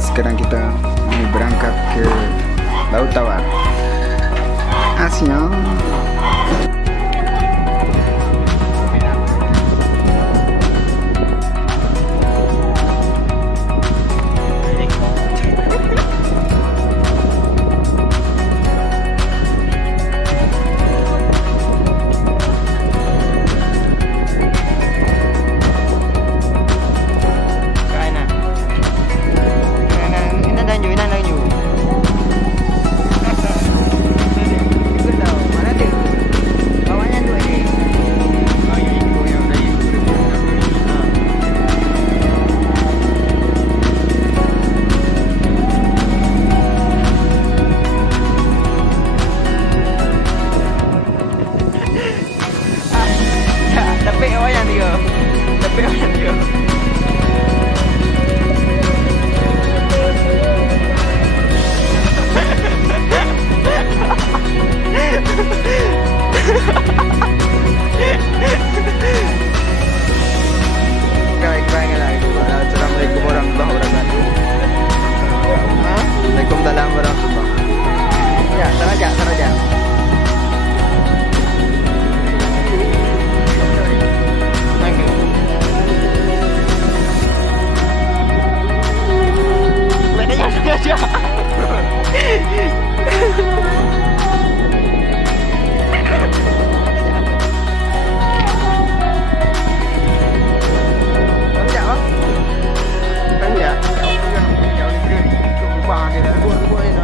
sekarang kita mau berangkat ke Laut Tawar. Asyik. Assalamualaikum warahmatullahi wabarakatuh. Waalaikumsalam warahmatullahi wabarakatuh. Ya, teraja. Sengaja.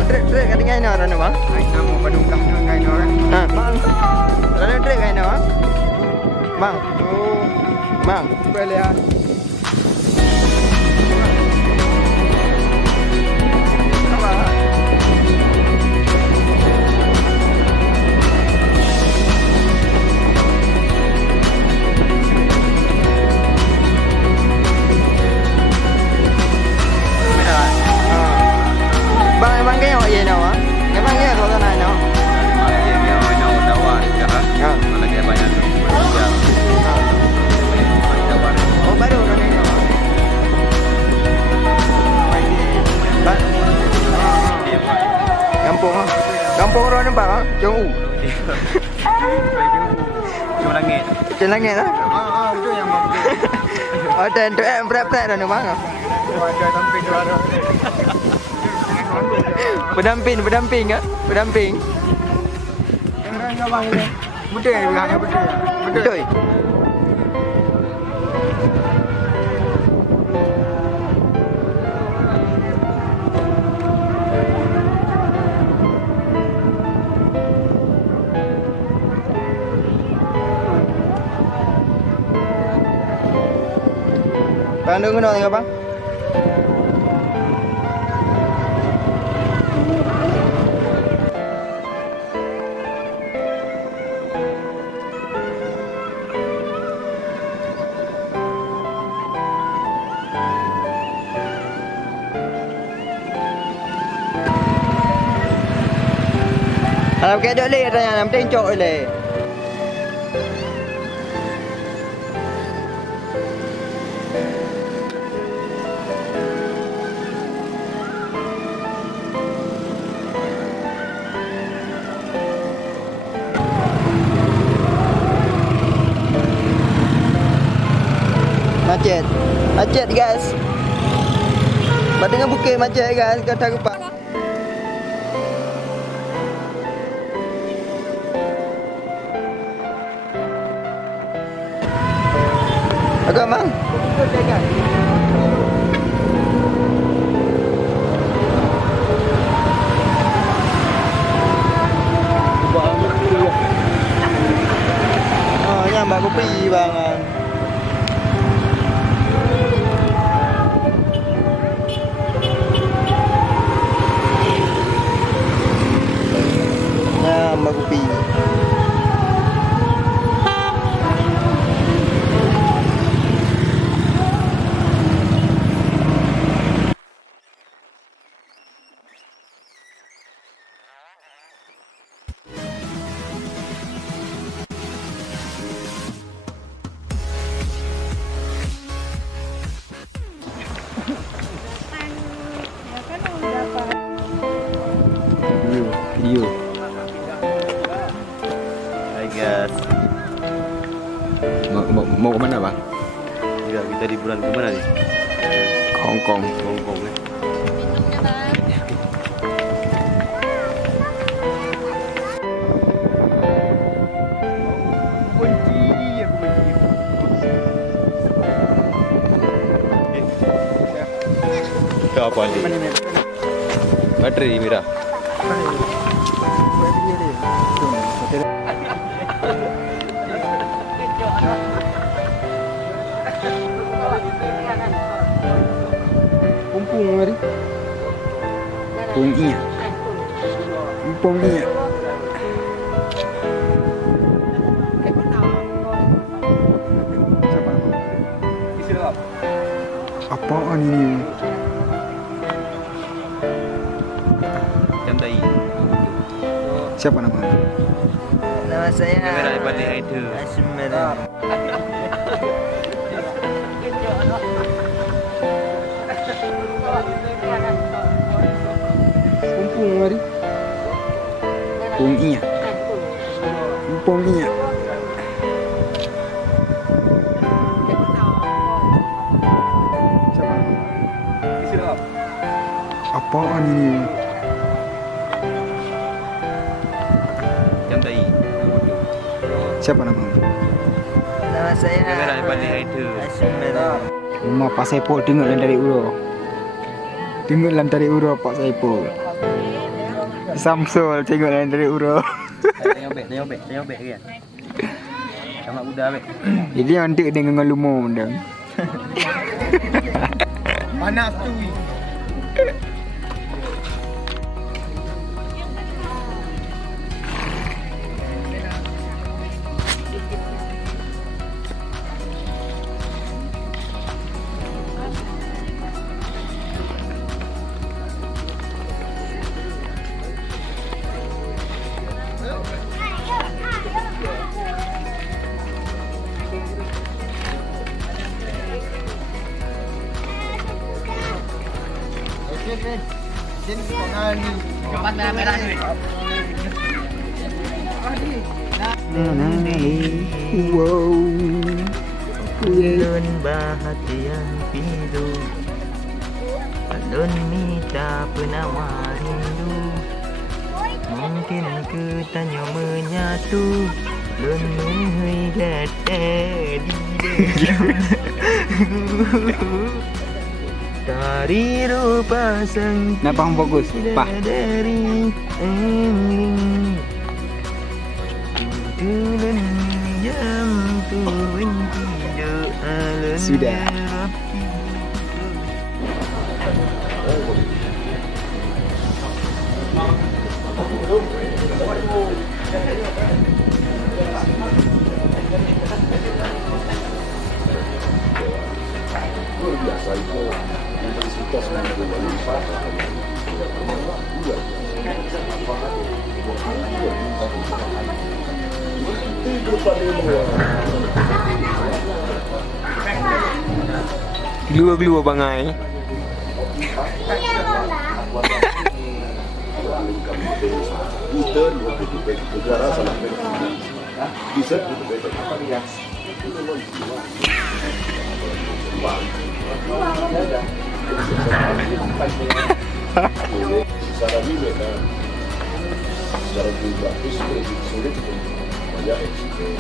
Trek kat dengan orang ni bang. Nama padukah dengan kain orang. Ha, bang. Ada trek kan bang? Bang. Oh, Bang. boleh ah. Bang emang kaya awak ye nak ah? Emang ye kalau sana nak. Oh baru orang ni nak. Kampung ah. Kampung orang nampak ah? Jong U. Cuma langit. Ceng langit ah. Itu yang bagus. Oh dan tu berat-berat dah ni bang. Ada sampai juara. Berdamping ah. Berdamping. Yang bang ni. Betul ya, betul. Betul. Bang tunggu nak tengok bang. Kalau kayak dok le tanya nam tencok le. Macet guys. Badengan bukit macet guys, kata rupa. Agak mang. Oh, nyambak kopi bang. Nyambak kopi. video. Hai guys. Mau ke mana bang? Ya, kita liburan ke mana nih? Ke Hong Kong. Hong Kong ya. Itu apa nih? Bateri Mira. Pumpung mari. Pumpungnya. Pumpungnya. Apaan ini? Cantai. Siapa nama? Nama saya Kamera hebat itu. Asmara. Pumpung mari. Pumpungnya. Pumpungnya. Apaan ini? Cantai. Siapa nama? Nama saya Kamera hebat itu. Asmara. Rumah Pak Saipul tengoklah dari Uro. Tengoklah dari Uro Pak Saipul. Samsul tengoklah dari Uro. Tengok bek kan. Sama udah bek. Jadi nanti dengan lumo mendang. Panas tu. Cepat merah-merah ni. Wow. Ulun bahagian pilu, ulun minta penawar rindu. Mungkin ke tanya menyatu, ulun menghui gata di dari rupa sang Nampak bagus, Pak. dari engling Dulun jam tuan tidak alun Sudah. Glua-glua bangai. Secara nilai dan secara geografis lebih sulit untuk banyak eksekusi.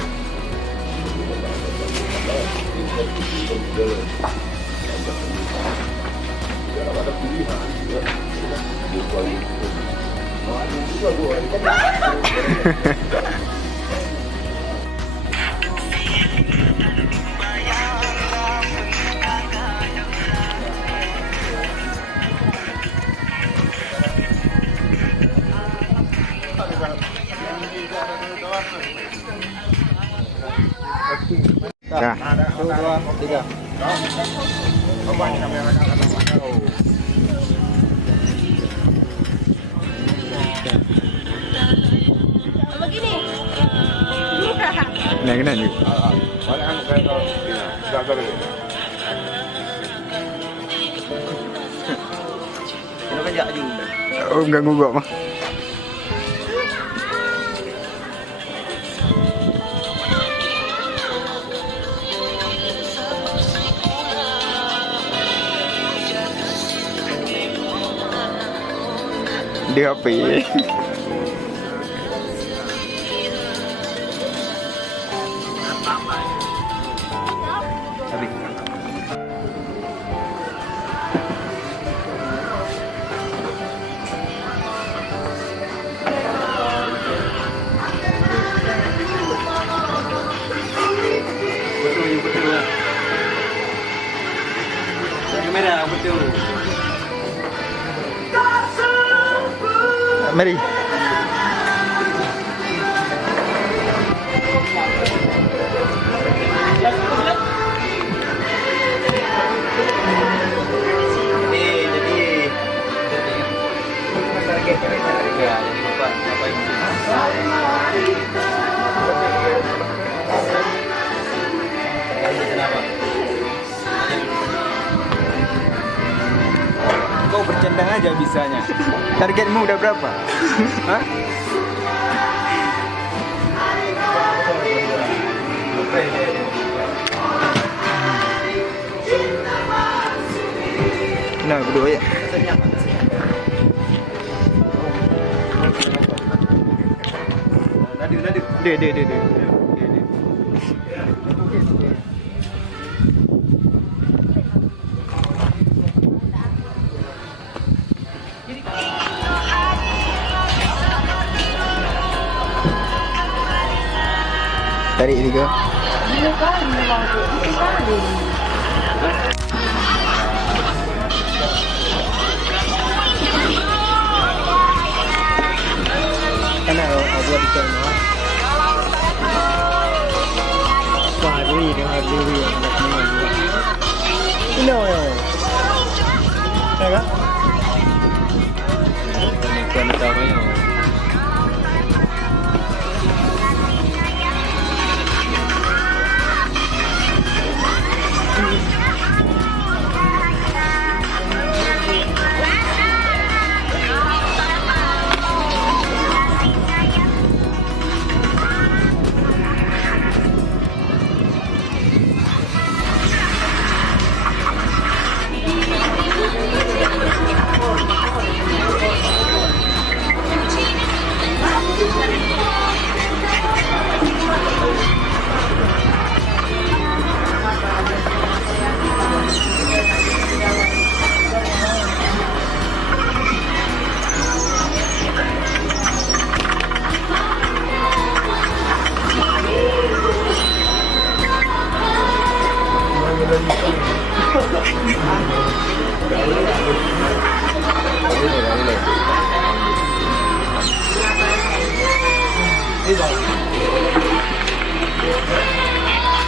Dalam ada pilihan juga Dah. 1, 2, 3. Nah, kena ni. Kena kajak je. Oh, enggak gugak mah. Dia apa ya? Kamera betul. Mari. Kau bercanda aja bisanya. Targetmu udah berapa? Hah? Nah, berdua ya. Nadu. Dia. Tarik tiga. Kan ada buat di sana. Hari ni yang nak main. Ini ya. Enggak? Bukan caranya.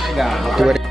Enggak.